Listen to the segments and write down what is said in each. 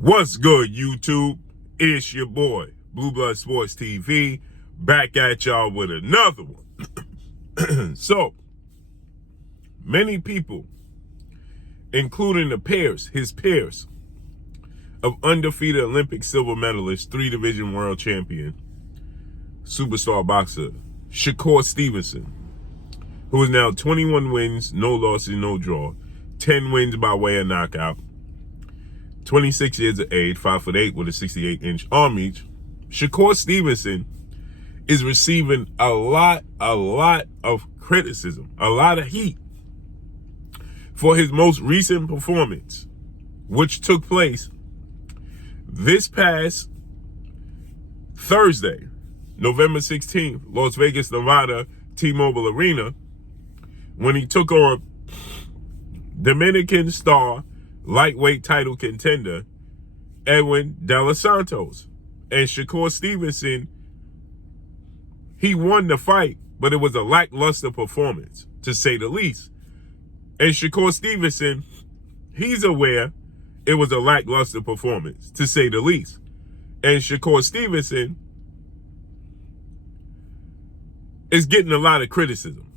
What's good, YouTube? It's your boy, Blue Blood Sports TV, back at y'all with another one. So, many people, including his peers, of undefeated Olympic silver medalist, 3-division world champion, superstar boxer, Shakur Stevenson, who is now 21 wins, no losses, no draw, 10 wins by way of knockout, 26 years of age, 5'8" with a 68-inch arm reach. Shakur Stevenson is receiving a lot of criticism, a lot of heat for his most recent performance, which took place this past Thursday, November 16th, Las Vegas, Nevada, T-Mobile Arena, when he took on Dominican star lightweight title contender Edwin De Los Santos. And Shakur Stevenson, he won the fight, but it was a lackluster performance, to say the least. And Shakur Stevenson, he's aware it was a lackluster performance, to say the least. And Shakur Stevenson is getting a lot of criticism.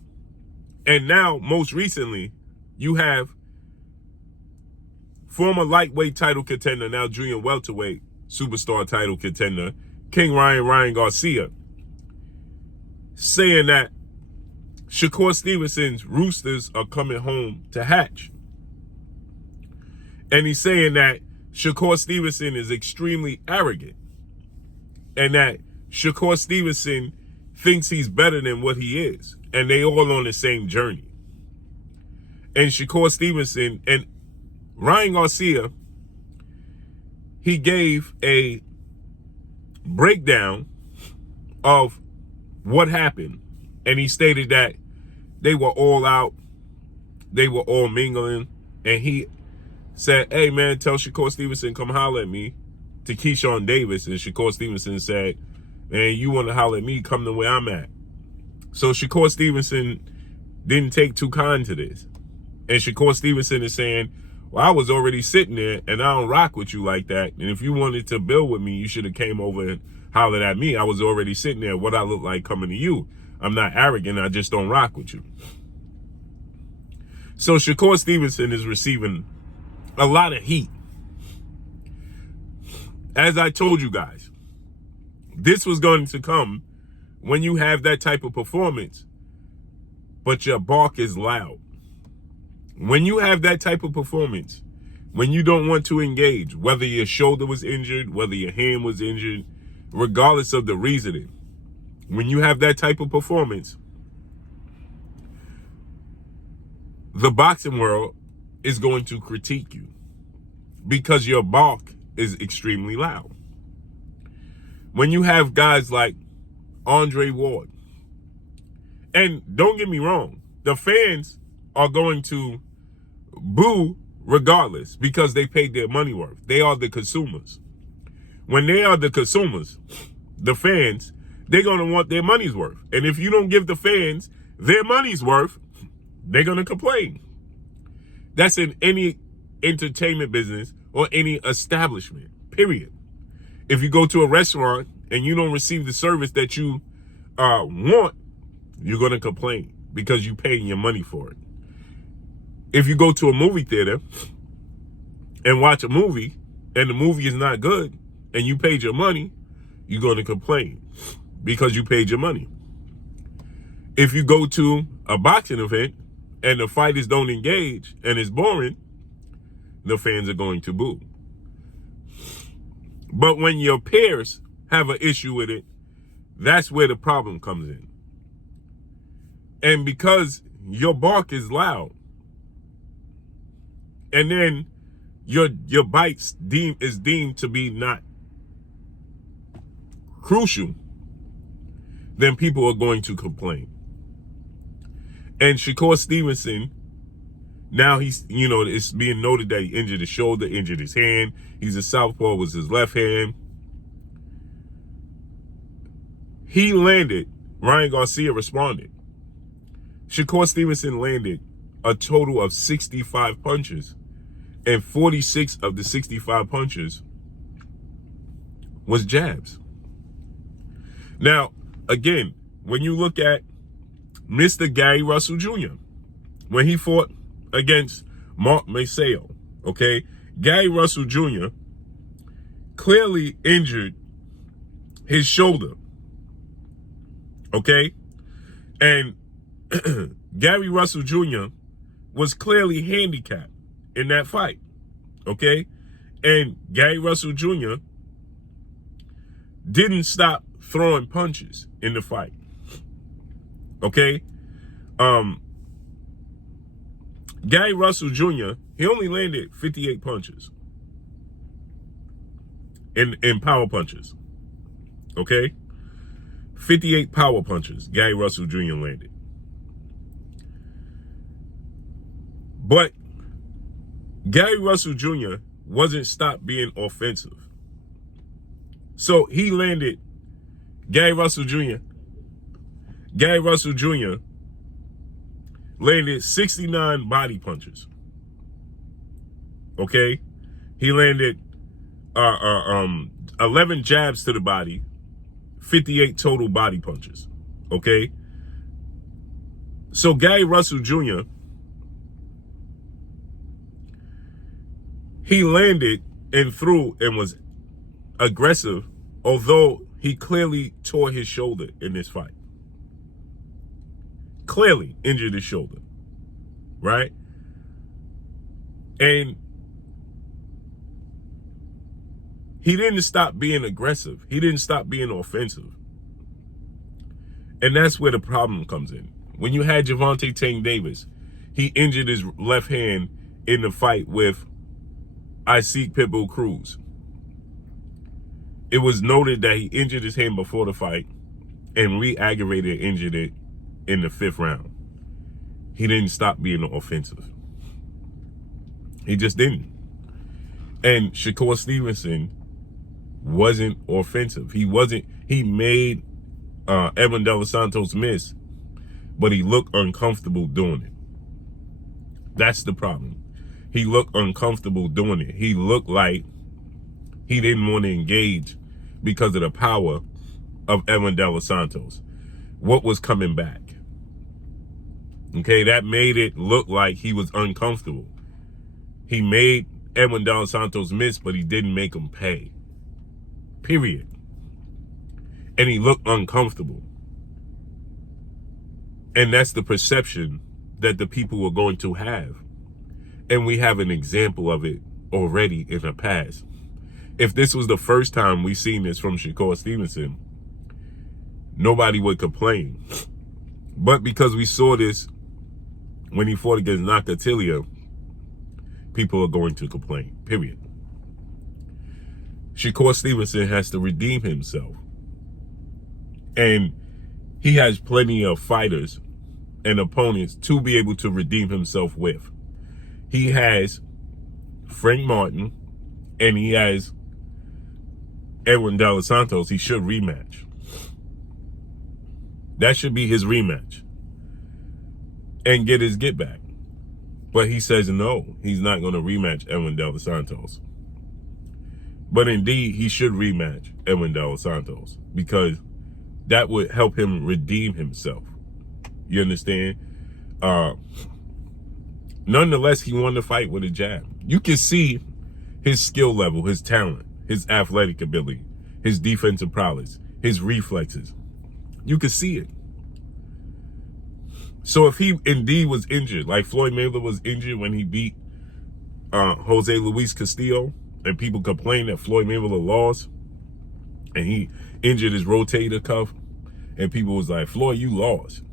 And now, most recently, you have former lightweight title contender, now junior welterweight superstar title contender, King Ryan Garcia, saying that Shakur Stevenson's roosters are coming home to hatch. And he's saying that Shakur Stevenson is extremely arrogant and that Shakur Stevenson thinks he's better than what he is. And they all on the same journey. And Shakur Stevenson and Ryan Garcia, he gave a breakdown of what happened. And he stated that they were all out, they were all mingling. And he said, hey man, tell Shakur Stevenson come holler at me, to Keyshawn Davis. And Shakur Stevenson said, man, you want to holler at me, come to where I'm at. So Shakur Stevenson didn't take too kind to this. And Shakur Stevenson is saying, well, I was already sitting there and I don't rock with you like that. And if you wanted to build with me, you should have came over and hollered at me. I was already sitting there. What I look like coming to you. I'm not arrogant. I just don't rock with you. So Shakur Stevenson is receiving a lot of heat. As I told you guys, this was going to come when you have that type of performance, but your bark is loud. When you have that type of performance, when you don't want to engage, whether your shoulder was injured, whether your hand was injured, regardless of the reasoning, when you have that type of performance, the boxing world is going to critique you because your bark is extremely loud. When you have guys like Andre Ward, and don't get me wrong, the fans are going to boo regardless because they paid their money worth. They are the consumers. When they are the consumers, the fans, they're going to want their money's worth. And if you don't give the fans their money's worth, they're going to complain. That's in any entertainment business or any establishment, period. If you go to a restaurant and you don't receive the service that you want, you're going to complain because you're paying your money for it. If you go to a movie theater and watch a movie and the movie is not good and you paid your money, you're going to complain because you paid your money. If you go to a boxing event and the fighters don't engage and it's boring, the fans are going to boo. But when your peers have an issue with it, that's where the problem comes in. And because your bark is loud, and then your bites is deemed to be not crucial, then people are going to complain. And Shakur Stevenson, now he's, it's being noted that he injured his shoulder, injured his hand. He's a southpaw, was his left hand. He landed, Ryan Garcia responded. Shakur Stevenson landed a total of 65 punches, and 46 of the 65 punches was jabs. Now, again, when you look at Mr. Gary Russell Jr., when he fought against Mark Maceo, okay, Gary Russell Jr. clearly injured his shoulder, okay? And Gary Russell Jr. was clearly handicapped in that fight, okay? And Gary Russell Jr. didn't stop throwing punches in the fight, okay? Gary Russell Jr., he only landed 58 punches in power punches, okay? 58 power punches Gary Russell Jr. landed. But Gary Russell Jr. wasn't stopped being offensive. So he landed, Gary Russell Jr. landed 69 body punches. Okay? He landed 11 jabs to the body, 58 total body punches. Okay? So Gary Russell Jr., he landed and threw and was aggressive, although he clearly tore his shoulder in this fight. Clearly injured his shoulder, right? And he didn't stop being aggressive. He didn't stop being offensive. And that's where the problem comes in. When you had Gervonta Tank Davis, he injured his left hand in the fight with Isaac Pitbull Cruz. It was noted that he injured his hand before the fight and re-aggravated and injured it in the 5th round. He didn't stop being offensive. He just didn't. And Shakur Stevenson wasn't offensive. He made Edwin De Los Santos miss, but he looked uncomfortable doing it. That's the problem. He looked uncomfortable doing it. He looked like he didn't want to engage because of the power of Edwin De Los Santos. What was coming back? Okay, that made it look like he was uncomfortable. He made Edwin De Los Santos miss, but he didn't make him pay. Period. And he looked uncomfortable. And that's the perception that the people were going to have. And we have an example of it already in the past. If this was the first time we seen this from Shakur Stevenson, nobody would complain. But because we saw this when he fought against Nakatilia, people are going to complain, period. Shakur Stevenson has to redeem himself. And he has plenty of fighters and opponents to be able to redeem himself with. He has Frank Martin and he has Edwin De Los Santos. He should rematch. That should be his rematch and get his get back. But he says no, he's not going to rematch Edwin De Los Santos. But indeed, he should rematch Edwin De Los Santos because that would help him redeem himself. You understand? Nonetheless, he won the fight with a jab. You can see his skill level, his talent, his athletic ability, his defensive prowess, his reflexes. You can see it. So if he indeed was injured, like Floyd Mayweather was injured when he beat Jose Luis Castillo, and people complained that Floyd Mayweather lost, and he injured his rotator cuff, and people was like, Floyd, you lost.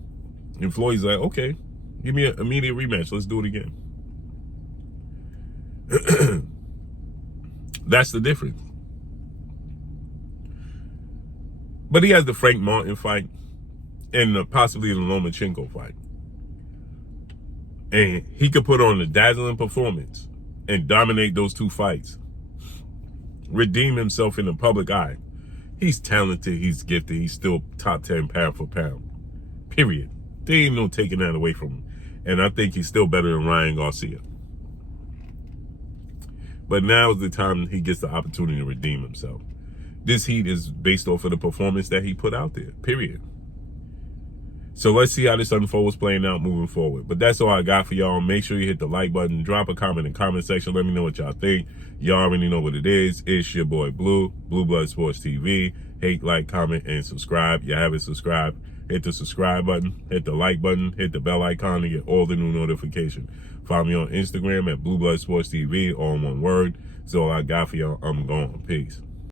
And Floyd's like, okay, give me an immediate rematch. Let's do it again. That's the difference. But he has the Frank Martin fight and possibly the Lomachenko fight. And he could put on a dazzling performance and dominate those two fights. Redeem himself in the public eye. He's talented, he's gifted, he's still top 10 pound for pound. Period. There ain't no taking that away from him. And I think he's still better than Ryan Garcia. But now is the time he gets the opportunity to redeem himself. This heat is based off of the performance that he put out there, period. So let's see how this unfolds playing out moving forward. But that's all I got for y'all. Make sure you hit the like button. Drop a comment in the comment section. Let me know what y'all think. Y'all already know what it is. It's your boy Blue, Blue Blood Sports TV. Hate, like, comment, and subscribe. You haven't subscribed, hit the subscribe button, hit the like button, hit the bell icon to get all the new notifications. Follow me on Instagram at Blue Blood Sports TV, all in one word. That's all I got for y'all. I'm gone. Peace.